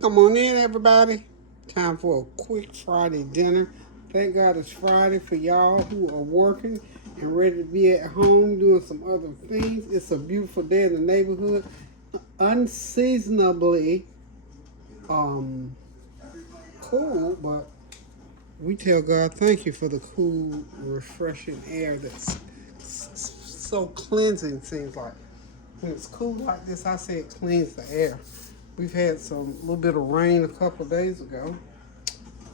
Come on in, everybody. Time for a quick Friday dinner. Thank God it's Friday for y'all who are working and ready to be at home doing some other things. It's a beautiful day in the neighborhood. Unseasonably um, cool, but we tell God thank you for the cool, refreshing air that's so cleansing, seems like. When it's cool like this, I say it cleans the air. We've had some little bit of rain a couple of days ago,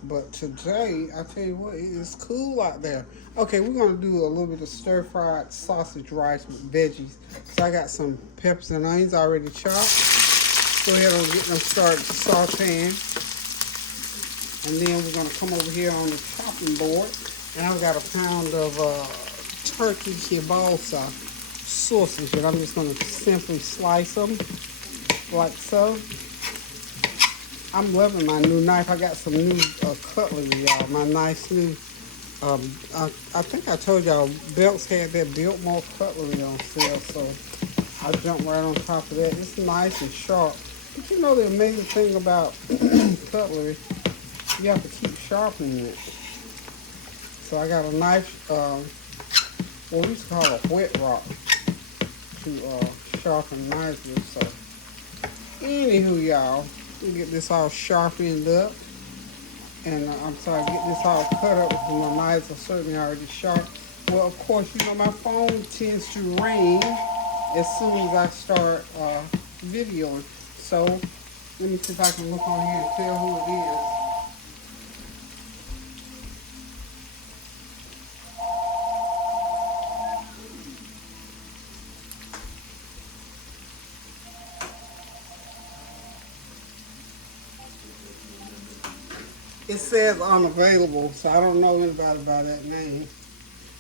but today, I tell you what, it is cool out there. Okay, we're gonna do a little bit of stir-fried sausage rice with veggies. So I got some peppers and onions already chopped. Go ahead and get them started sauteing. And then we're gonna come over here on the chopping board. And I've got a pound of turkey kielbasa sausage, and I'm just gonna simply slice them like so. I'm loving my new knife. I got some new cutlery, y'all. My nice new, I think I told y'all Belts had that Biltmore cutlery on sale, so I jumped right on top of that. It's nice and sharp. But you know the amazing thing about cutlery, you have to keep sharpening it. So I got a knife, what we used to call a wet rock, to sharpen knives with. So anywho, y'all, we get this all sharpened up. And I'm sorry, get this all cut up because my knives are certainly already sharp. Well, of course, you know, my phone tends to ring as soon as I start videoing. So let me see if I can look on here and tell who it is. It says unavailable, so I don't know anybody by that name.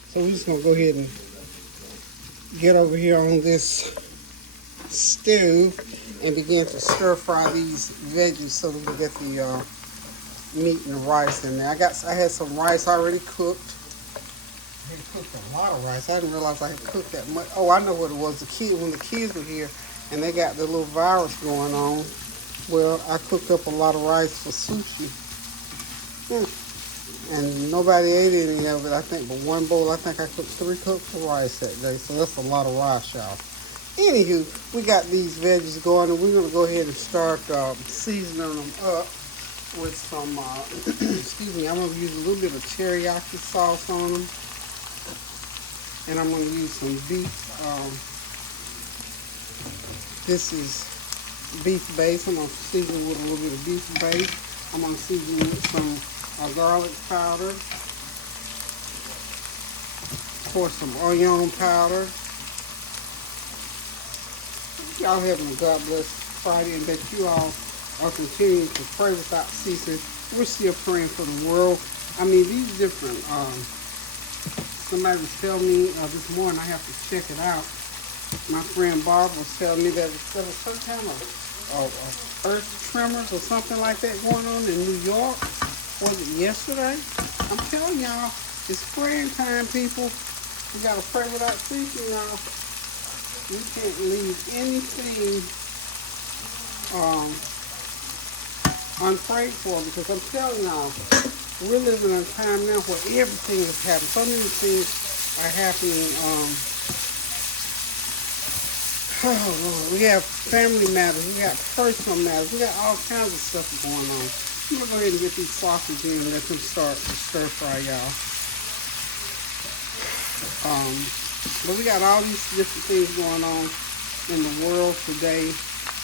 So we're just gonna go ahead and get over here on this stove and begin to stir fry these veggies so we can get the meat and the rice in there. I had some rice already cooked. I had cooked a lot of rice. I didn't realize I had cooked that much. Oh, I know what it was. When the kids were here and they got the little virus going on, well, I cooked up a lot of rice for sushi. And nobody ate any of it, I think, but one bowl. I think I cooked 3 cups of rice that day, so that's a lot of rice, y'all. Anywho, we got these veggies going, and we're going to go ahead and start seasoning them up with some, excuse me, I'm going to use a little bit of teriyaki sauce on them, and I'm going to use some beef. This is beef base. I'm going to season with a little bit of beef base. I'm going to season with some garlic powder, of course some onion powder. Y'all having a God bless Friday, and that you all are continuing to pray without ceasing. We're still praying for the world. I mean, these different, somebody was telling me this morning, I have to check it out. My friend Bob was telling me that there was some kind of earth tremors or something like that going on in New York. Was it yesterday? I'm telling y'all, it's praying time, people. We gotta pray without ceasing, y'all. We can't leave anything unprayed for, because I'm telling y'all, we're living in a time now where everything is happening. So many things are happening. We have family matters, we got personal matters, we got all kinds of stuff going on. I'm gonna go ahead and get these sausages in and let them start to stir fry, y'all. But we got all these different things going on in the world today.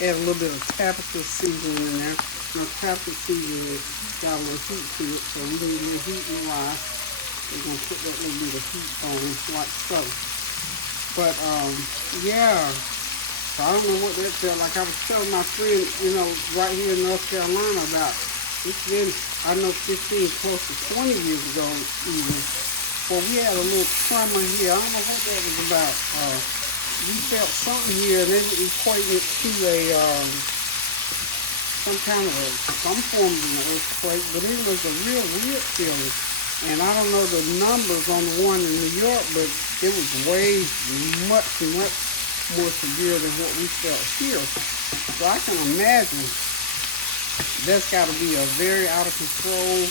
Add a little bit of Tabitha seasoning in there. Now, Tabitha seasoning got a little heat to it, so we need a little heat in the rice. We're gonna put that little bit of heat on like so. But yeah. So I don't know what that felt like. I was telling my friend, you know, right here in North Carolina about, it's been, I know, 15, close to 20 years ago even, well, we had a little tremor here. I don't know what that was about. We felt something here, and they were equating it to some form of an earthquake, but it was a real weird feeling. And I don't know the numbers on the one in New York, but it was way much more severe than what we felt here. So I can imagine, That's got to be a very out of control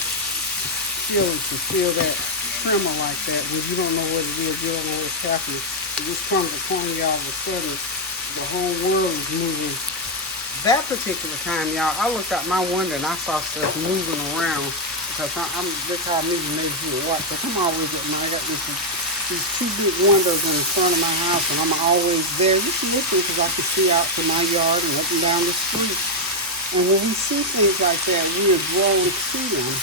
feeling to feel that tremor like that when you don't know what it is, you don't know what's happening. It just comes upon you all of a sudden. The whole world is moving. That particular time, y'all, I looked out my window and I saw stuff moving around because that's how I need to make sure watch. Because I'm always at my, I got these two big windows in the front of my house and I'm always there. You can listen because I can see out to my yard and up and down the street. And when we see things like that, we are drawn to them.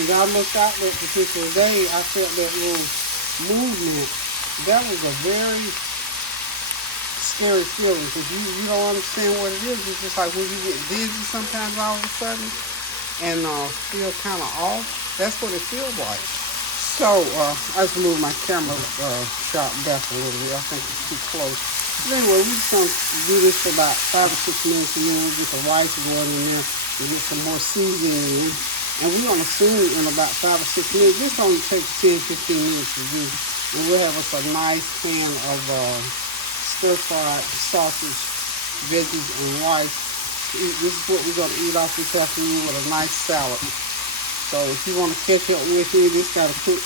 And I looked out that particular day, I felt that little movement. That was a very scary feeling because you don't understand what it is. It's just like when you get dizzy sometimes all of a sudden and feel kind of off. That's what it feels like. So I just moved my camera shot back a little bit. I think it's too close. But anyway, we're just going to do this for about 5 or 6 minutes and then we'll get the rice going in there and get some more seasoning in. And we're going to simmer it in about 5 or 6 minutes. This only takes 10, 15 minutes to do. And we'll have us a nice pan of stir-fried sausage, veggies, and rice. This is what we're going to eat off this afternoon with a nice salad. So if you want to catch up with me, this got to cook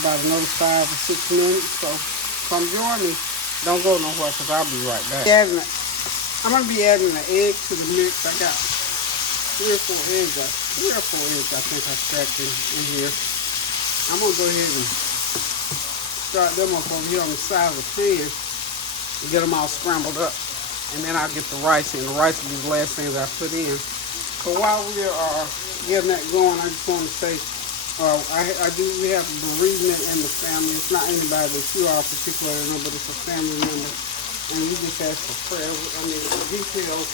about another 5 or 6 minutes. So come join me. Don't go nowhere because I'll be right back. I'm going to be adding an egg to the mix. I got 3 or 4 eggs. 3 or 4 eggs I think I stacked in here. I'm going to go ahead and start them up over here on the side of the pan and get them all scrambled up. And then I'll get the rice in. The rice will be the last things I put in. So while we are getting that going, I just want to say we have bereavement in the family. It's not anybody that you all particularly know, but it's a family member. And we just ask for prayer. I mean, the details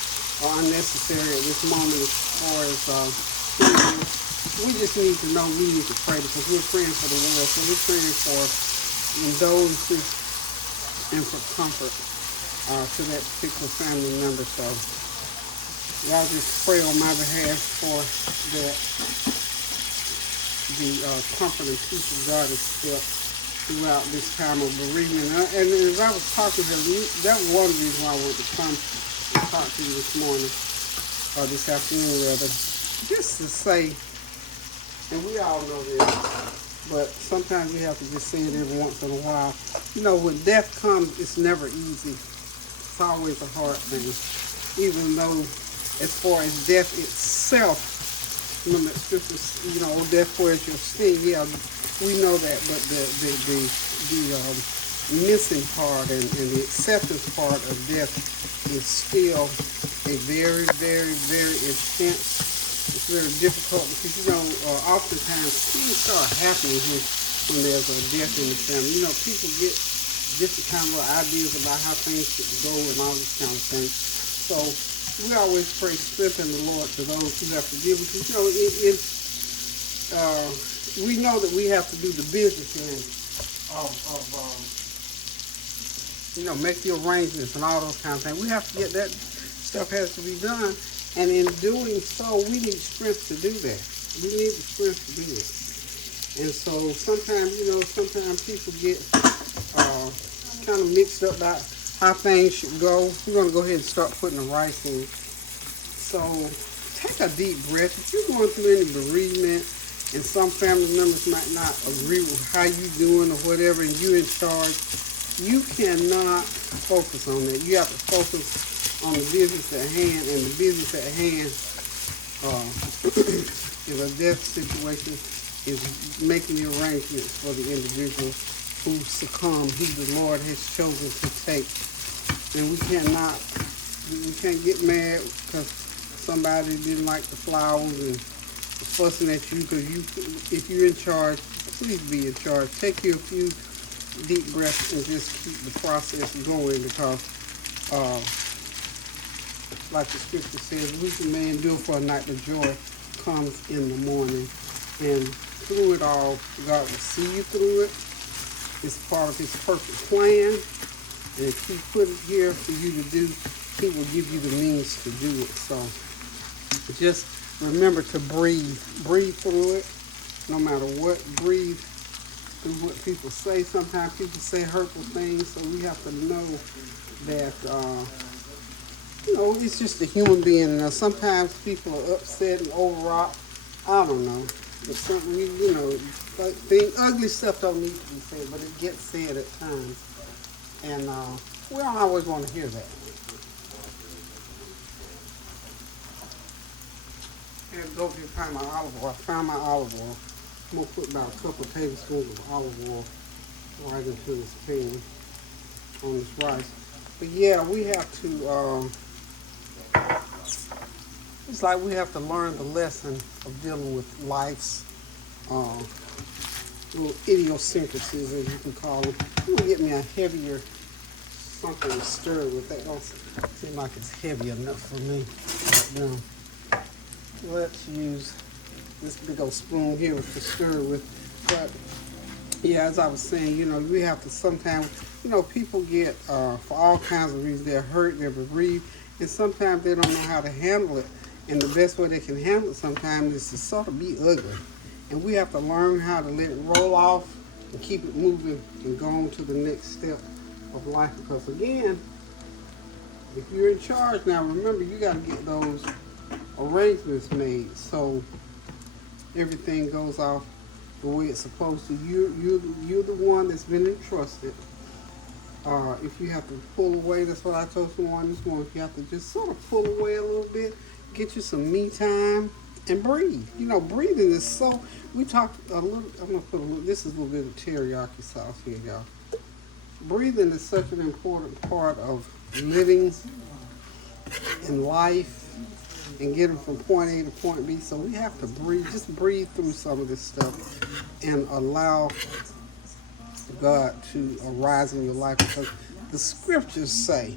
are unnecessary at this moment as far as we just need to know we need to pray because we're praying for the world. So we're praying for condolences and for comfort to that particular family member. So y'all just pray on my behalf for that the comfort and peace of God is felt throughout this time of bereavement. And as I was talking to them, that was one reason why I wanted to come and talk to you this morning, or this afternoon rather, just to say, and we all know this, but sometimes we have to just say it every once in a while. You know, when death comes, it's never easy. It's always a hard thing. Even though, as far as death itself, remember that scripture, you know, death where's your sting? Yeah, we know that, but the missing part and the acceptance part of death is still a very, very, very intense. It's very difficult because, you know, oftentimes things start happening when there's a death in the family. You know, people get different kind of ideas about how things should go and all this kind of thing. So we always pray strength in the Lord to those who have to deal with it. You know, we know that we have to do the business end of you know, make the arrangements and all those kind of things. We have to get that stuff has to be done. And in doing so, we need strength to do that. We need the strength to do it. And so sometimes, you know, people get kind of mixed up about how things should go. We're going to go ahead and start putting the rice in. So take a deep breath. If you're going through any bereavement and some family members might not agree with how you're doing or whatever and you're in charge, you cannot focus on that. You have to focus on the business at hand, and the business at hand is a death situation, is making the arrangements for the individual who succumbed, who the Lord has chosen to take. And we can't get mad because somebody didn't like the flowers and fussing at you, because if you're in charge, please be in charge. Take you a few deep breaths and just keep the process going, because like the scripture says, weeping may endure for a night, but joy comes in the morning. And through it all, God will see you through it. It's part of his perfect plan. And if he put it here for you to do, he will give you the means to do it. So just remember to breathe. Breathe through it, no matter what. Breathe through what people say. Sometimes people say hurtful things, so we have to know that You know, it's just a human being. Now, sometimes people are upset and overwrought. I don't know. It's something, you know, like ugly stuff don't need to be said, but it gets said at times. And we don't always want to hear that. And go you find my olive oil. I found my olive oil. I'm going to put about a couple of tablespoons of olive oil right into this pan on this rice. But yeah, we have to, it's like we have to learn the lesson of dealing with life's uh, little idiosyncrasies, as you can call them. I'm going to get me a heavier something to stir with. That don't seem like it's heavy enough for me right now. Let's use this big old spoon here to stir with. But yeah, as I was saying, you know, we have to sometimes, you know, people get, for all kinds of reasons, they're hurt, they're bereaved, and sometimes they don't know how to handle it. And the best way they can handle it sometimes is to sort of be ugly. And we have to learn how to let it roll off and keep it moving and go on to the next step of life. Because again, if you're in charge now, remember you got to get those arrangements made so everything goes off the way it's supposed to. You're the one that's been entrusted. If you have to pull away, that's what I told someone this morning. If you have to just sort of pull away a little bit, get you some me time and breathe. You know, breathing is so. We talked a little. I'm gonna put a little. This is a little bit of teriyaki sauce here, y'all. Breathing is such an important part of living in life and getting from point A to point B. So we have to breathe, just breathe through some of this stuff and allow God to arise in your life, because the scriptures say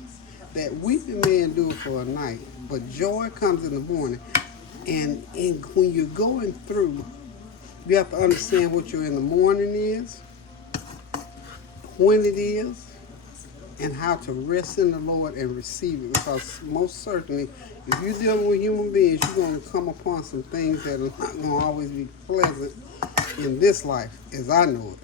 that weeping may endure for a night, but joy comes in the morning. And when you're going through, you have to understand what your in the morning is, when it is, and how to rest in the Lord and receive it. Because most certainly, if you're dealing with human beings, you're going to come upon some things that are not going to always be pleasant in this life, as I know it.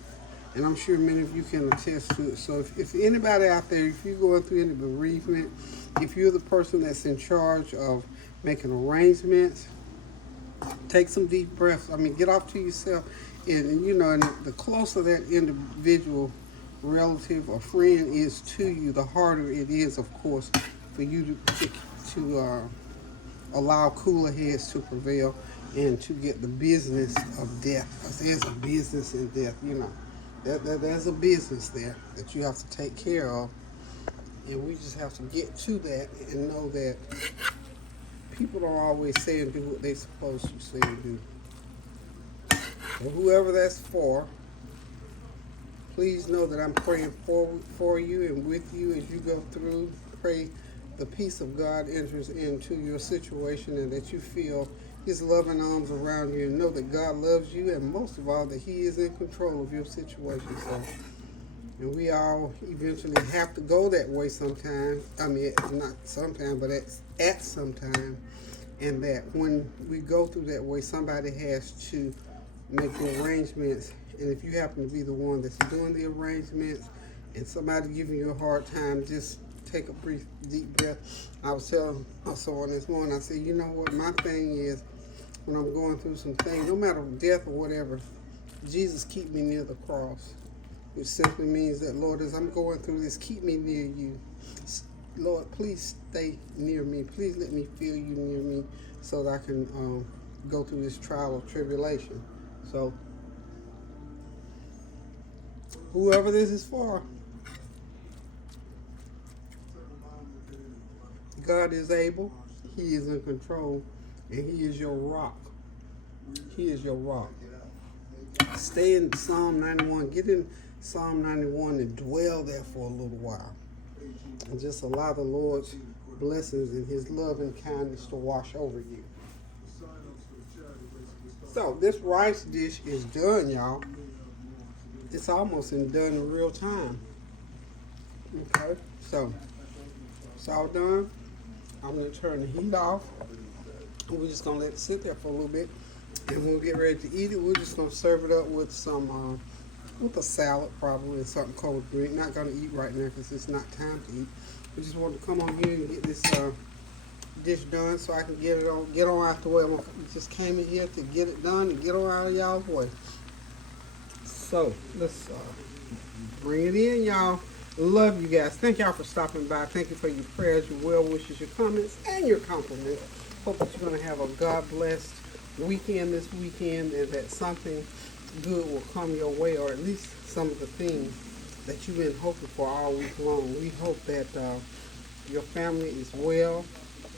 And I'm sure many of you can attest to it. So if anybody out there, if you're going through any bereavement, if you're the person that's in charge of making arrangements, take some deep breaths. I mean, get off to yourself. And you know, and the closer that individual relative or friend is to you, the harder it is, of course, for you to allow cooler heads to prevail and to get the business of death. Because there's a business in death, you know. There's a business there that you have to take care of. And we just have to get to that and know that people don't always say and do what they're supposed to say and do. And whoever that's for, please know that I'm praying for you and with you as you go through. Pray the peace of God enters into your situation and that you feel His loving arms around you, and know that God loves you, and most of all that He is in control of your situation. So, and we all eventually have to go that way sometime. I mean, not sometime, but at some time. And that when we go through that way, somebody has to make the arrangements. And if you happen to be the one that's doing the arrangements and somebody giving you a hard time, just take a brief, deep breath. I was telling someone this morning, I said, you know what, my thing is, when I'm going through some things, no matter death or whatever, Jesus keep me near the cross. Which simply means that, Lord, as I'm going through this, keep me near you. Lord, please stay near me. Please let me feel you near me so that I can go through this trial of tribulation. So, whoever this is for, God is able, He is in control, and He is your rock. He is your rock. Stay in Psalm 91. Get in Psalm 91 and dwell there for a little while. And just allow the Lord's blessings and His love and kindness to wash over you. So this rice dish is done, y'all. It's almost done in real time. Okay, so it's all done. I'm going to turn the heat off. And we're just going to let it sit there for a little bit. And when we get ready to eat it, we're just going to serve it up with some, with a salad probably, and something cold drink. Not going to eat right now because it's not time to eat. We just want to come on here and get this dish done so I can get on out the way. Just came in here to get it done and get on out of y'all's way. So let's bring it in, y'all. Love you guys. Thank y'all for stopping by. Thank you for your prayers, your well wishes, your comments, and your compliments. Hope that you're going to have a God blessed weekend this weekend, and that something good will come your way, or at least some of the things that you've been hoping for all week long. We hope that your family is well,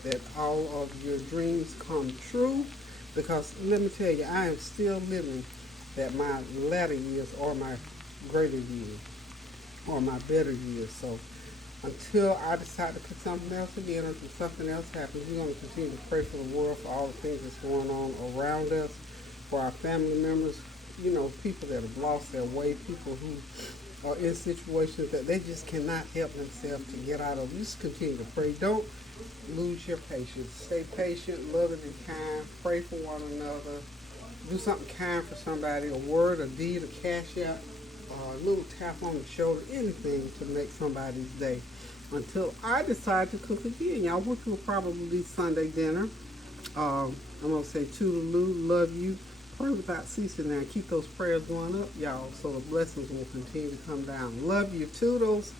that all of your dreams come true, because let me tell you, I am still living that my latter years are my greater years or my better years. So until I decide to put something else again, until something else happens, we're going to continue to pray for the world, for all the things that's going on around us, for our family members, people that have lost their way, people who are in situations that they just cannot help themselves to get out of. Just continue to pray. Don't lose your patience. Stay patient, loving, and kind. Pray for one another. Do something kind for somebody, a word, a deed, a cash out, a little tap on the shoulder, anything to make somebody's day. Until I decide to cook again, y'all, which will probably be Sunday dinner. I'm going to say toodaloo, love you. Pray without ceasing now. Keep those prayers going up, y'all, so the blessings will continue to come down. Love you, toodles.